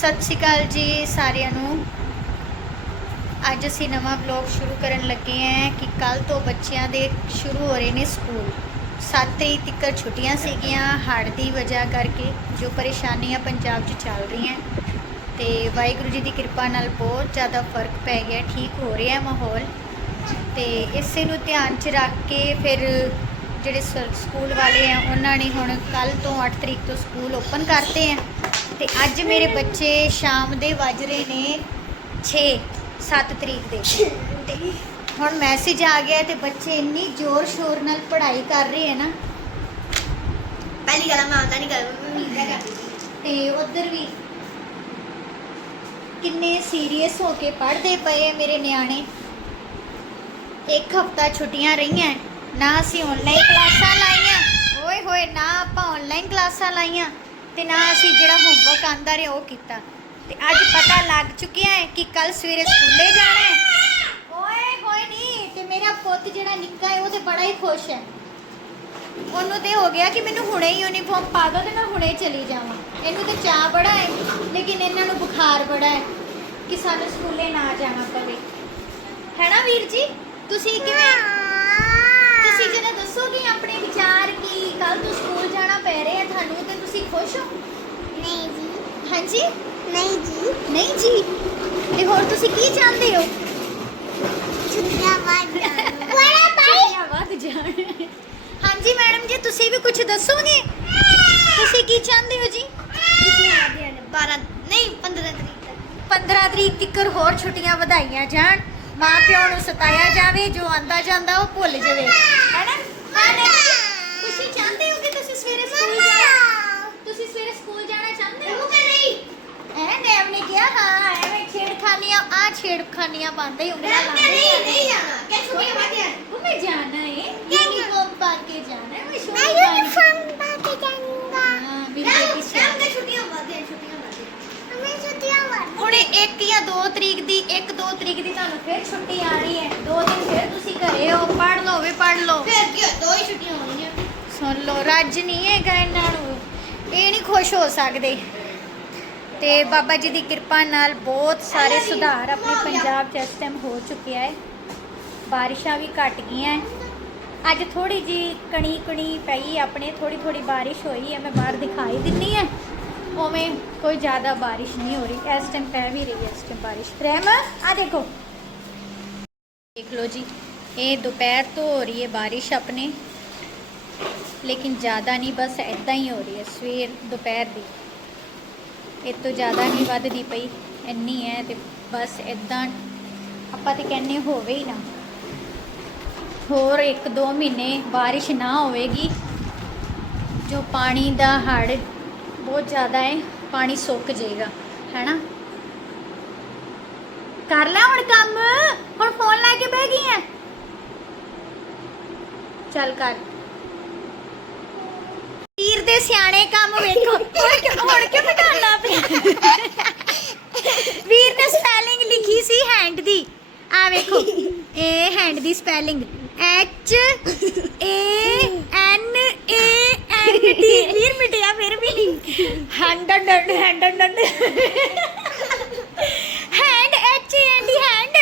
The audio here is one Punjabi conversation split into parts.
ਸਤਿ ਸ਼੍ਰੀ ਅਕਾਲ ਜੀ ਸਾਰਿਆਂ ਨੂੰ। ਅੱਜ ਅਸੀਂ ਨਵਾਂ ਵਲੌਗ ਸ਼ੁਰੂ ਕਰਨ ਲੱਗੇ ਹਾਂ ਕਿ ਕੱਲ ਤੋਂ ਬੱਚਿਆਂ ਦੇ ਸ਼ੁਰੂ ਹੋ ਰਹੇ ਨੇ ਸਕੂਲ। 7 ਤਰੀਕ ਤੱਕ ਛੁੱਟੀਆਂ ਸੀਗੀਆਂ, ਹੜ੍ਹ ਦੀ ਵਜ੍ਹਾ ਕਰਕੇ ਜੋ ਪਰੇਸ਼ਾਨੀਆਂ ਪੰਜਾਬ 'ਚ ਚੱਲ ਰਹੀਆਂ। ਤੇ ਵਾਹਿਗੁਰੂ ਜੀ ਦੀ ਕਿਰਪਾ ਨਾਲ ਬਹੁਤ ਜ਼ਿਆਦਾ ਫ਼ਰਕ ਪੈ ਗਿਆ, ਠੀਕ ਹੋ ਰਿਹਾ ਮਾਹੌਲ। ਤੇ ਇਸੇ ਨੂੰ ਧਿਆਨ 'ਚ ਰੱਖ ਕੇ ਫਿਰ ਜਿਹੜੇ ਸ- ਸਕੂਲ ਵਾਲੇ ਆ, ਉਹਨਾਂ ਨੇ ਹੁਣ ਕੱਲ ਤੋਂ 8 ਤਰੀਕ ਤੋਂ ਸਕੂਲ ਓਪਨ ਕਰਤੇ ਆ। ਤੇ ਅੱਜ ਮੇਰੇ ਬੱਚੇ ਸ਼ਾਮ ਦੇ ਵੱਜ ਰਹੇ ਨੇ 6 7 ਤਰੀਕ ਦੇ। ਤੇ ਹੁਣ ਮੈਸੇਜ ਆ ਗਿਆ ਤੇ ਬੱਚੇ ਇੰਨੀ ਜ਼ੋਰ ਸ਼ੋਰ ਨਾਲ ਪੜ੍ਹਾਈ ਕਰ ਰਹੇ ਆ ਨਾ। ਪਹਿਲੀ ਗੱਲ ਮੈਂ ਆਉਂਦਾ ਨਹੀਂ ਕਰ ਮੈਂ ਤੇ ਉਧਰ ਵੀ ਕਿੰਨੇ ਸੀਰੀਅਸ ਹੋ ਕੇ ਪੜ੍ਹਦੇ ਪਏ ਆ ਮੇਰੇ ਨਿਆਣੇ। ਇੱਕ ਹਫਤਾ ਛੁੱਟੀਆਂ ਰਹੀਆਂ ਨਾ ਅਸੀਂ ਆਨਲਾਈਨ ਕਲਾਸਾਂ ਲਾਈਆਂ। ਓਏ ਹੋਏ ਨਾ ਆਪਾਂ ਆਨਲਾਈਨ ਕਲਾਸਾਂ ਲਾਈਆਂ। ਤੇ ਨਾ ਅਸੀਂ ਜਿਹੜਾ ਹੋਮਵਰਕ ਆਂਦਾ ਰਿਹਾ ਉਹ ਕੀਤਾ। ਤੇ ਅੱਜ ਪਤਾ ਲੱਗ ਚੁੱਕਿਆ ਹੈ ਕਿ ਕੱਲ ਸਵੇਰੇ ਸਕੂਲੇ ਜਾਣਾ ਹੈ। ਓਏ ਹੋਏ ਨਹੀਂ, ਤੇ ਮੇਰਾ ਪੁੱਤ ਜਿਹੜਾ ਨਿੱਕਾ ਹੈ, ਉਹ ਤੇ ਬੜਾ ਹੀ ਖੁਸ਼ ਹੈ। ਉਹਨੂੰ ਤੇ ਹੋ ਗਿਆ ਕਿ ਮੈਨੂੰ ਹੁਣੇ ਹੀ ਯੂਨੀਫਾਰਮ ਪਾ ਦੋ ਤੇ ਮੈਂ ਹੁਣੇ ਚਲੀ ਜਾਵਾਂ। ਇਹਨੂੰ ਤੇ ਚਾਹ ਬੜਾ ਹੈ, ਲੇਕਿਨ ਇਹਨਾਂ ਨੂੰ ਬੁਖਾਰ ਬੜਾ ਹੈ ਕਿ ਸਾਨੂੰ ਸਕੂਲੇ ਨਾ ਜਾਣਾ ਪਵੇ। ਹੈਨਾ ਵੀਰ ਜੀ? ਤੁਸੀਂ ਕਿਵੇਂ ਤੁਸੀਂ ਜਰਾ ਦੱਸੋਗੇ ਆਪਣੇ ਵਿਚਾਰ ਕਿ ਕੱਲ ਤੋਂ ਸਕੂਲ ਜਾਣਾ ਪੈ ਰਿਹਾ ਤੁਹਾਨੂੰ ਤੇ ਤੁਸੀਂ ਖੁਸ਼ ਹੋ? ਨਹੀਂ ਜੀ। ਹਾਂਜੀ? ਨਹੀਂ ਜੀ। ਨਹੀਂ ਜੀ? ਤੇ ਹੋਰ ਤੁਸੀਂ ਕੀ ਚਾਹੁੰਦੇ ਹੋ? ਛੁੱਟੀਆਂ ਬਾਅਦ ਬੜਾ ਛੁੱਟੀਆਂ ਵੱਧ ਜਾਣ। ਹਾਂਜੀ ਮੈਡਮ ਜੀ ਤੁਸੀਂ ਵੀ ਕੁਝ ਦੱਸੋਗੇ? ਤੁਸੀਂ ਕੀ ਚਾਹੁੰਦੇ ਹੋ ਜੀ? ਛੁੱਟੀਆਂ ਆਦੀਆਂ ਨੇ 12 ਨਹੀਂ 15 ਤਰੀਕ ਤੱਕ। 15 ਤਰੀਕ ਤੱਕ ਹੋਰ ਛੁੱਟੀਆਂ ਵਧਾਈਆਂ ਜਾਣ। ਮਾਂ ਪਿਓ ਨੂੰ ਸਤਾਇਆ ਜਾਵੇ ਜੋ ਆਂਦਾ ਜਾਂਦਾ ਉਹ ਭੁੱਲ ਜਾਵੇ। ਹੈਨਾ? ਤੁਸੀਂ ਚਾਹੁੰਦੇ ਹੋ ਕਿ ਤੁਸੀਂ ਸਵੇਰੇ ਸਕੂਲ ਜਾਣਾ? ਤੁਸੀਂ ਸਵੇਰੇ ਸਕੂਲ ਜਾਣਾ ਚਾਹੁੰਦੇ ਹੋ? ਕਿ ਨਹੀਂ। ਐ ਨੈਮ ਨੇ ਕਿਹਾ ਹਾਂ ਐਵੇਂ ਛੇੜਖਾਨੀਆਂ ਆ ਛੇੜਖਾਨੀਆਂ ਪਾਉਂਦੇ ਹੀ ਉਂਗਲਾਂ ਮੈਂ ਲਾਉਂਦੇ ਨਹੀਂ ਨਹੀਂ ਜਾਣਾ। ਕਿ ਛੁੱਟੀਆਂ ਬਾਅਦ ਜਾਣਾ ਉਹ ਮੈਂ ਜਾਣਾ? ਹੈ ਯੂਨੀਫਾਰਮ ਪਾ ਕੇ ਜਾਣਾ ਹੈ ਮੈਂ ਮੈਂ ਸ਼ੋਰ ਯੂਨੀਫਾਰਮ ਪਾ ਕੇ ਜਾਊਂਗਾ। ਹਾਂ ਬਿਲਕੁਲ ਮੈਂ ਪਿੱਛੇ ਮੈਂ ਛੁੱਟੀਆਂ ਜਾਣਾ ਛੁੱਟੀਆਂ ਬਾਅਦ ਮੈਂ ਛੁੱਟੀਆਂ ਬਾਅਦ ਹੁਣ 1 ਜਾਂ 2 ਤਰੀਕ ਦੀ 1 2 ਤਰੀਕ ਦੀ ਤੁਹਾਨੂੰ ਫਿਰ ਛੁੱਟੀ ਆ ਰਹੀ ਹੈ। ਦੋ ਦਿਨ ਫਿਰ ਤੁਸੀਂ ਘਰੇ ਹੋ। ਪੜ ਲਓ ਵੀ ਪੜ ਲਓ। ਫਿਰ ਕੀ ਹੋਇਆ? ਦੋ ਹੀ ਛੁੱਟੀਆਂ ਹੋਣੀਆਂ ਸੁਣ ਲਓ ਰੱਜ ਨਹੀਂ ਹੈਗਾ ਇਹਨਾਂ ਨੂੰ। ਇਹ ਨਹੀਂ ਖੁਸ਼ ਹੋ ਸਕਦੇ। ਤੇ ਬਾਬਾ ਜੀ ਦੀ ਕਿਰਪਾ ਨਾਲ ਬਹੁਤ ਸਾਰੇ ਸੁਧਾਰ ਆਪਣੇ ਪੰਜਾਬ 'ਚ ਇਸ ਟਾਈਮ ਹੋ ਚੁੱਕਿਆ ਹੈ। ਬਾਰਿਸ਼ਾਂ ਵੀ ਘਟ ਗਈਆਂ ਹੈ। ਅੱਜ ਥੋੜੀ ਜੀ ਕਣੀ ਕਣੀ ਪਈ ਆਪਣੇ। ਥੋੜੀ ਥੋੜੀ ਬਾਰਿਸ਼ ਹੋਈ ਹੈ। ਮੈਂ ਬਾਹਰ ਦਿਖਾਈ ਦਿੰਨੀ ਹੈ। ਉਵੇਂ ਕੋਈ ਜ਼ਿਆਦਾ ਬਾਰਿਸ਼ ਨਹੀਂ ਹੋ ਰਹੀ। ਇਸ ਟਾਈਮ ਪੈ ਵੀ ਰਹੀ ਹੈ, ਇਸ ਟਾਈਮ ਬਾਰਿਸ਼। ਰਹਿਮ ਆ ਦੇਖੋ। ਦੇਖ ਲਓ ਜੀ, ਇਹ ਦੁਪਹਿਰ ਤੋਂ ਹੋ ਰਹੀ ਹੈ ਬਾਰਿਸ਼ ਆਪਣੇ। ਲੇਕਿਨ ਜ਼ਿਆਦਾ ਨਹੀਂ, ਬਸ ਇਦਾਂ ਹੀ ਹੋ ਰਹੀ ਹੈ, ਸਵੇਰ, ਦੁਪਹਿਰ ਦੀ। ਇਹ ਤੋਂ ਜ਼ਿਆਦਾ ਨਹੀਂ ਵੱਧਦੀ ਪਈ, ਇੰਨੀ ਹੈ ਤੇ ਬਸ ਇਦਾਂ ਆਪਾਂ ਤੇ ਕਹਿੰਨੇ ਹੋਵੇ ਹੀ ਨਾ। ਹੋਰ 1-2 ਮਹੀਨੇ ਬਾਰਿਸ਼ ਨਾ ਹੋਵੇਗੀ, ਜੋ ਪਾਣੀ ਦਾ ਹੜ ਬਹੁਤ ਜ਼ਿਆਦਾ ਹੈ ਪਾਣੀ ਸੁੱਕ ਜਾਏਗਾ, ਹੈਨਾ? ਕਰ ਲੈ ਹੁਣ ਕੰਮ, ਹੁਣ ਫੋਨ ਲੈ ਕੇ ਬਹਿ ਗਈ ਹੈ ਚੱਲ ਕਰ। ਵੀਰ ਦੇ ਸਿਆਣੇ ਕੰਮ ਵੇਖੋ, ਹੁਣ ਕਿਉਂ ਹੁਣ ਪਿਆ? ਵੀਰ ਨੇ ਸਪੈਲਿੰਗ ਲਿਖੀ ਸੀ ਹੈਂਡ ਦੀ। ਆ ਵੇਖੋ ਇਹ hand the spelling H A N A N ਵੀਰ ਮਿਟਿਆ ਫਿਰ ਵੀ ਨਹੀਂ ਹੰਡਨ ਡੰਡ ਹੰਡਨ ਡੰਡ ਹੈਂਡ H A ਹੈਂਡ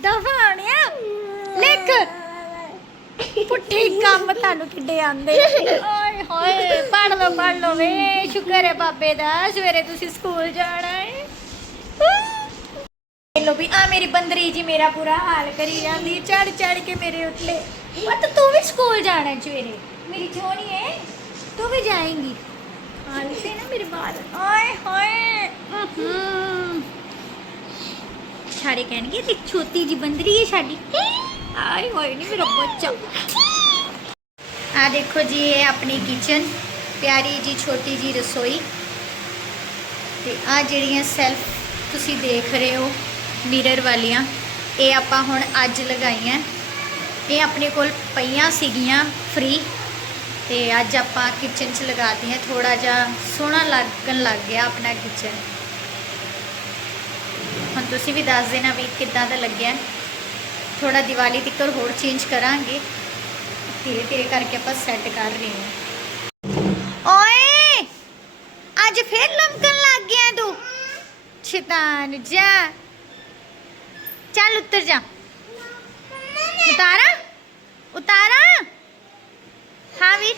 ਦਫਾਣਿਆ ਲਿਖ ਪੁੱਠੇ ਕੰਮ ਤੁਹਾਨੂੰ ਕਿੱਡੇ ਆਂਦੇ ਓਏ ਹੋਏ ਪੜ ਲਓ ਪੜ ਲਓ ਵੇ ਸ਼ੁਕਰ ਹੈ ਬਾਬੇ ਦਾ ਸਵੇਰੇ ਤੁਸੀਂ ਸਕੂਲ ਜਾਣਾ ਹੈ ਲੋ ਵੀ ਆ ਮੇਰੀ ਬੰਦਰੀ ਜੀ ਮੇਰਾ ਪੂਰਾ ਹਾਲ ਕਰੀ ਜਾਂਦੀ ਚੜ ਚੜ ਕੇ ਮੇਰੇ ਉੱਤੇ ਪਤ ਤੂੰ ਵੀ ਸਕੂਲ ਜਾਣਾ ਸਵੇਰੇ ਮੇਰੀ ਛੋਣੀ ਹੈ ਜਾਏਂਗੀ। ਹਾਲ ਤੇ ਨਾ ਮੇਰੇ ਬਾਲ ਓਏ ਹੋਏ। ਹੂੰ। ਸਾਰੇ ਕਹਿਣਗੇ ਤੇ ਛੋਟੀ ਜੀ ਬੰਦਰੀ ਹੈ ਸਾਡੀ। ਆਏ ਹੋਏ ਨਹੀਂ ਮੇਰਾ ਬੱਚਾ। ਆ ਦੇਖੋ ਜੀ ਇਹ ਆਪਣੀ ਕਿਚਨ ਪਿਆਰੀ ਜੀ ਛੋਟੀ ਜੀ ਰਸੋਈ। ਤੇ ਆ ਜਿਹੜੀਆਂ ਸੈਲਫ ਤੁਸੀਂ ਦੇਖ ਰਹੇ ਹੋ ਮਿਰਰ ਵਾਲੀਆਂ ਇਹ ਆਪਾਂ ਹੁਣ ਅੱਜ ਲਗਾਈਆਂ। ਇਹ ਆਪਣੇ ਕੋਲ ਪਈਆਂ ਸੀਗੀਆਂ ਫ੍ਰੀ ਤੇ ਅੱਜ ਆਪਾਂ ਕਿਚਨ 'ਚ ਲਗਾਤੀਆਂ ਥੋੜਾ ਜਿਹਾ ਸੋਹਣਾ ਲੱਗਣ ਲੱਗ ਗਿਆ ਆਪਣਾ ਕਿਚਨ ਹੁਣ ਤੁਸੀਂ ਵੀ ਦੱਸ ਦੇਣਾ ਵੀ ਕਿੱਦਾਂ ਦਾ ਲੱਗਿਆ। ਥੋੜਾ ਦੀਵਾਲੀ ਤੱਕ ਹੋਰ ਚੇਂਜ ਕਰਾਂਗੇ। ਧੀਰੇ ਧੀਰੇ ਕਰਕੇ ਆਪਾਂ ਸੈੱਟ ਕਰ ਰਹੇ ਹਾਂ। ਓਏ! ਅੱਜ ਫੇਰ ਲਮਕਣ ਲੱਗ ਗਿਆ ਤੂੰ। ਸ਼ੈਤਾਨ ਜਾ। ਚੱਲ ਉੱਤਰ ਜਾ। ਉਤਾਰਾ। ਉਤਾਰਾ। ਹਾਂ ਵੀਰ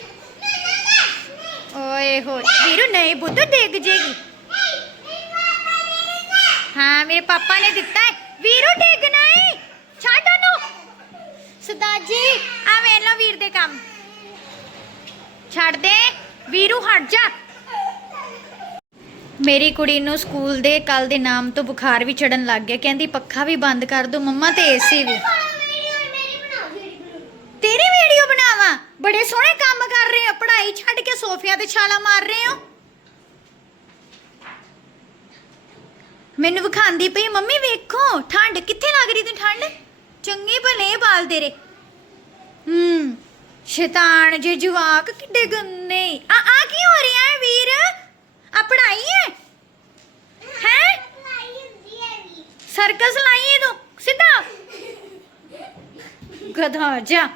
ਓਏ ਹੋਏ ਵੀਰੂ ਨਹੀਂ ਬੁੱਧ ਡਿੱਗ ਜੇਗੀ। ਹਾਂ ਮੇਰੇ ਪਾਪਾ ਨੇ ਦਿੱਤਾ ਹੈ। ਵੀਰੂ ਡਿੱਗਣਾ ਹੈ ਛੱਡ ਉਹਨੂੰ। ਸਰਦਾਰ ਜੀ ਆ ਵੇਖ ਲਓ ਵੀਰ ਦੇ ਕੰਮ। ਛੱਡ ਦੇ ਵੀਰੂ ਹਟ ਜਾ। ਮੇਰੀ ਕੁੜੀ ਨੂੰ ਸਕੂਲ ਦੇ ਕੱਲ ਦੇ ਨਾਮ ਤੋਂ ਬੁਖਾਰ ਵੀ ਚੜਨ ਲੱਗ ਗਿਆ। ਕਹਿੰਦੀ ਪੱਖਾ ਵੀ ਬੰਦ ਕਰ ਦੋ ਮੰਮਾ ਤੇ ਏਸੀ ਵੀ ਤੇਰੀ ਵੀਡੀਓ ਬਣਾਵਾ ਬੜੇ ਸੋਹਣੇ ਕੰਮ ਕਰ ਰਹੇ ਹੋ ਪੜ੍ਹਾਈ ਛੱਡ ਕੇ ਸੋਫਿਆਂ ਤੇ ਛਾਲਾ ਮਾਰ ਰਹੇ ਹੋ? ਮੈਨੂੰ ਵਿਖਾਉਂਦੀ ਪਈ, ਮੰਮੀ ਵੇਖੋ, ਠੰਡ ਕਿੱਥੇ ਲੱਗ ਰਹੀ ਤੇ ਠੰਡ? ਚੰਗੀ ਭਲੇ ਬਾਲ ਤੇਰੇ। ਹੂੰ, ਸ਼ੈਤਾਨ ਜੇ ਜਵਾਕ ਕਿੱਡੇ ਗੰਦੇ। ਆ ਆ ਕੀ ਹੋ ਰਿਹਾ ਹੈ ਵੀਰ? ਆ ਪੜ੍ਹਾਈ ਹੈ? ਹੈ? ਸਰਕਸ ਲਾਈ ਤੂੰ ਸਿੱਧਾ? ਗਧਾ, ਜਾ।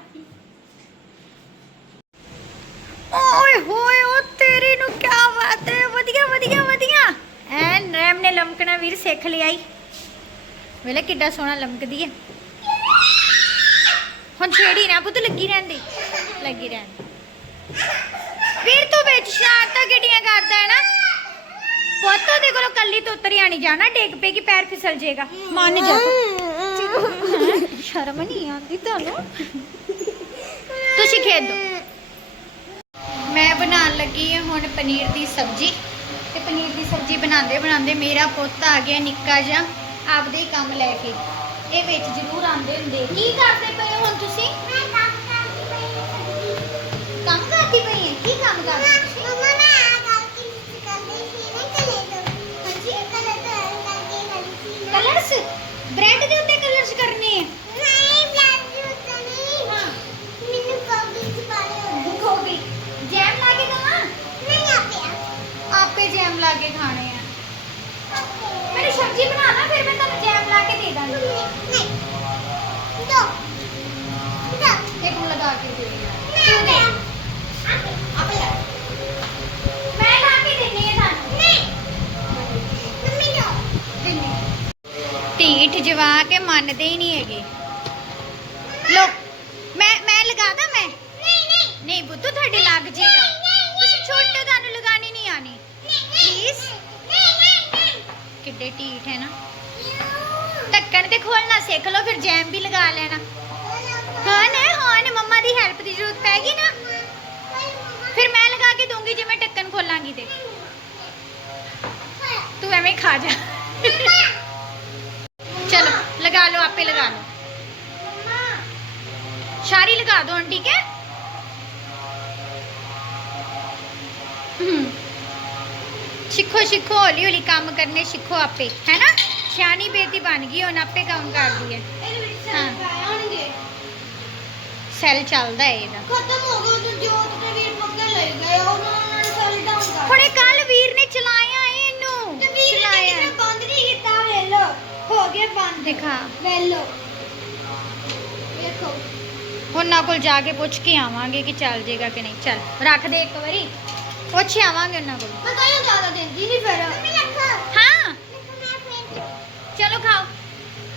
ਓਏ ਹੋਏ ਓ ਤੇਰੀ ਨੂੰ ਕੀ ਬਾਤ ਹੈ? ਵਧੀਆ ਵਧੀਆ ਵਧੀਆ। ਐਨ ਰੈਮ ਨੇ ਲਮਕਣਾ ਵੀਰ ਸਿੱਖ ਲਿਆ ਈ ਵੇਲੇ ਕਿੱਡਾ ਸੋਹਣਾ ਲਮਕਦੀ ਹੈ ਹੁਣ ਛੇੜੀ ਨਾ ਪੁੱਤ ਲੱਗੀ ਰਹਿੰਦੀ ਲੱਗੀ ਰਹਿੰਦੀ ਵੀਰ ਤੂੰ ਵਿੱਚ ਸ਼ਰਾਰਤਾਂ ਕਿਹੜੀਆਂ ਕਰਦਾ ਹੈ ਨਾ? ਪੁੱਤ ਉਹਦੇ ਕੋਲੋਂ ਕੱਲੀ ਤੋਂ ਉਤਰਿਆ ਨਹੀਂ ਜਾਣਾ। ਡੇਗ ਪੇਗੀ ਪੈਰ ਫਿਸਲ ਜਾਏਗਾ। ਮੰਨ ਜਾ ਤੂੰ। ਸ਼ਰਮ ਨਹੀਂ ਆਉਂਦੀ ਤੁਹਾਨੂੰ? ਤੁਸੀਂ ਖੇਡ। ਬਣਾਉਣ ਲੱਗੀ ਹਾਂ ਹੁਣ ਪਨੀਰ ਦੀ ਸਬਜ਼ੀ। ਤੇ ਪਨੀਰ ਦੀ ਸਬਜ਼ੀ ਬਣਾਉਂਦੇ ਬਣਾਉਂਦੇ ਮੇਰਾ ਪੁੱਤ ਆ ਗਿਆ ਨਿੱਕਾ ਜਿਹਾ, ਆਪਦੇ ਹੀ ਕੰਮ ਲੈ ਕੇ। ਇਹ ਵਿੱਚ ਜ਼ਰੂਰ ਆਉਂਦੇ ਹੁੰਦੇ। ਕੀ ਕਰਦੇ ਪਏ ਹੁਣ ਲਾ ਕੇ ਖਾਣੇ ਆ। ਮੈਨੂੰ ਸਬਜ਼ੀ ਬਣਾਣਾ ਫਿਰ ਮੈਂ ਤੁਹਾਨੂੰ ਜੈਮ ਲਾ ਕੇ ਦੇ ਦਾਂਗੀ। ਇੱਕ ਨੂੰ ਲਗਾ ਕੇ ਦੇ। ਤੂੰ ਦੇ ਮੈਂ ਲਾ ਕੇ ਦਿੰਨੀ ਆ ਤੁਹਾਨੂੰ। ਦਿੰਨੀ ਢੀਠ ਜਵਾ ਕੇ ਮੰਨਦੇ ਹੀ ਨਹੀਂ ਹੈਗੇ। ਲੋ ਮੈਂ ਮੈਂ ਲਗਾਦਾ ਮੈਂ? ਨਹੀਂ ਬੁੱਧੂ ਤੁਹਾਡੇ ਲੱਗ ਜੇਗਾ। ਤੁਸੀਂ ਛੋਟੇ ਤੁਹਾਨੂੰ ਨਹੀਂ ਪਲੀਜ਼। ਕਿੱਡੇ ਢੀਠ ਹੈ ਨਾ। ਢੱਕਣ ਤੇ ਖੋਲਣਾ ਸਿੱਖ ਲਓ, ਫਿਰ ਜੈਮ ਵੀ ਲਗਾ ਲੈਣਾ। ਹਾਂ ਨਾ ਹਾਂ ਮੰਮਾ ਦੀ ਹੈਲਪ ਦੀ ਜ਼ਰੂਰਤ ਪੈਗੀ ਨਾ। ਫਿਰ ਮੈਂ ਲਗਾ ਕੇ ਦੂੰਗੀ ਜੇ ਮੈਂ ਢੱਕਣ ਖੋਲਾਂਗੀ ਤੇ। ਤੂੰ ਐਵੇਂ ਖਾ ਜਾ। ਚਲੋ, ਲਗਾ ਲਓ, ਆਪੇ ਲਗਾ ਲਓ। ਸਾਰੀ ਲਗਾ ਦੋ ਹੁਣ, ਠੀਕ ਹੈ। ਸਿੱਖੋ ਸਿੱਖੋ ਹੌਲੀ ਹੌਲੀ ਕੰਮ ਕਰਨੇ ਸਿੱਖੋ ਆਪੇ ਹੈ ਨਾ? ਸਿਆਣੀ ਬੇਟੀ ਬਣ ਗਈ ਹੁਣ ਆਪੇ ਕੰਮ ਕਰਦੀ ਹੈ। ਸੈੱਲ ਚੱਲਦਾ ਹੈ ਇਹਦਾ। ਖਤਮ ਹੋ ਗਿਆ ਤੇ ਜੋਤ ਤੇ ਵੀਰ ਪੱਕੇ ਲੈ ਗਏ ਉਹਨਾਂ ਨੇ ਸੈਲ ਡਾਊਨ ਕਰ ਹੁਣੇ ਕੱਲ ਵੀਰ ਨੇ ਚਲਾਇਆ ਇਹਨੂੰ। ਤੇ ਵੀਰ ਨੇ ਕਿਤੇ ਬੰਦ ਨਹੀਂ ਕੀਤਾ ਵੇਲੋ ਹੋ ਗਿਆ ਬੰਦ। ਦਿਖਾ ਵੇਲੋ ਵੇਖੋ। ਉਹਨਾਂ ਕੋਲ ਜਾ ਕੇ ਪੁੱਛ ਕੇ ਆਵਾਂਗੇ ਕਿ ਚੱਲ ਜੇਗਾ ਕਿ ਨਹੀਂ। ਚੱਲ ਰੱਖ ਦੇ ਇੱਕ ਵਾਰੀ। ਪੁੱਛ ਆਵਾਂਗੇ ਉਹਨਾਂ ਕੋਲ। ਮੈਂ ਤਾਂ ਇਹ ਜ਼ਿਆਦਾ ਦਿੰਦੀ ਨਹੀਂ ਫਿਰ। ਹਾਂ। ਚਲੋ ਖਾਓ।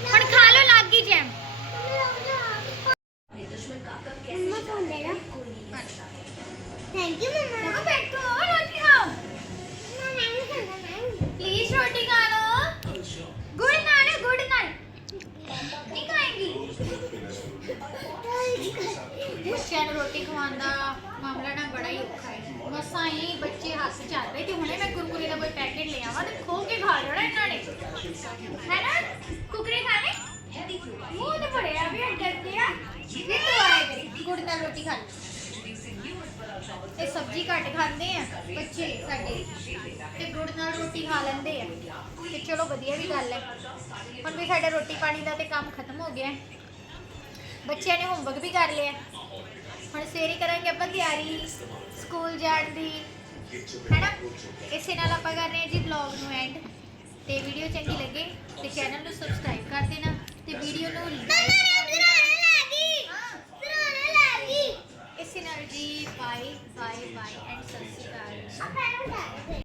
ਹੁਣ ਖਾ ਲਓ ਲੱਗ ਗਈ ਜੈਮ। ਥੈਂਕ ਯੂ ਮੰਮਾ ਬੈਠੋ ਰੋਟੀ ਖਾਓ। ਮੈਂ ਨਹੀਂ ਖਾਂਦਾ ਮੈਂ ਪਲੀਜ਼ ਰੋਟੀ ਖਾ ਲਓ। ਗੁੜ ਨਾਲ ਗੁੜ ਨਾਲ ਨਹੀਂ ਖਾਏਗੀ। ਬੱਚਿਆਂ ਨੂੰ ਰੋਟੀ ਖਵਾਉਣ ਦਾ ਮਾਮਲਾ ਨਾ ਬੜਾ ਹੀ ਔਖਾ ਹੈ ਹੀ ਬੱਚੇ ਹੱਸ ਚੱਲ ਰਹੇ ਹੁਣੇ ਮੈਂ ਕੁਰਕੁਰੇ ਦਾ ਕੋਈ ਪੈਕੇਟ ਲੈ ਆਵਾਂ ਤੇ ਖੋ ਕੇ ਖਾ ਲੈਣਾ ਇਹਨਾਂ ਨੇ। ਹੈ ਨਾ? ਕੁਕਰੇ ਖਾਣੇ? ਮੂੰਹ ਤੇ ਬੜਿਆ ਵੀ ਡਰਦੇ ਆ। ਵੀ ਤੂੰ ਆਏ ਕਰੀ, ਗੁੜ ਨਾਲ ਰੋਟੀ ਖਾ ਲੈ ਸਬਜ਼ੀ ਘੱਟ ਖਾਂਦੇ ਆ, ਬੱਚੇ ਸਾਡੇ। ਤੇ ਗੁੜ ਨਾਲ ਰੋਟੀ ਖਾ ਲੈਂਦੇ ਆ। ਤੇ ਚਲੋ ਵਧੀਆ ਵੀ ਗੱਲ ਹੈ। ਹੁਣ ਵੀ ਸਾਡਾ ਰੋਟੀ ਪਾਣੀ ਦਾ ਤੇ ਕੰਮ ਖਤਮ ਹੋ ਗਿਆ। ਬੱਚਿਆਂ ਨੇ ਹੋਮਵਰਕ ਵੀ ਕਰ ਲਿਆ। ਹੁਣ ਸਵੇਰੇ ਕਰਾਂਗੇ ਆਪਾਂ ਤਿਆਰੀ, ਸਕੂਲ ਜਾਣ ਦੀ। ਹੈਨਾ? ਇਸੇ ਨਾਲ ਆਪਾਂ ਕਰ ਰਹੇ ਹਾਂ ਜੀ ਵਲੌਗ ਨੂੰ ਐਂਡ ਤੇ ਵੀਡੀਓ ਚੰਗੀ ਲੱਗੇ ਤੇ ਚੈਨਲ ਨੂੰ ਸਬਸਕ੍ਰਾਈਬ ਕਰ ਦੇਣਾ ਤੇ ਵੀਡੀਓ ਨੂੰ ਲਾਈਕ ਕਰ ਇਸੇ ਨਾਲ ਜੀ ਬਾਏ ਬਾਏ ਬਾਏ ਐਂਡ ਸਤਿ ਸ਼੍ਰੀ ਅਕਾਲ।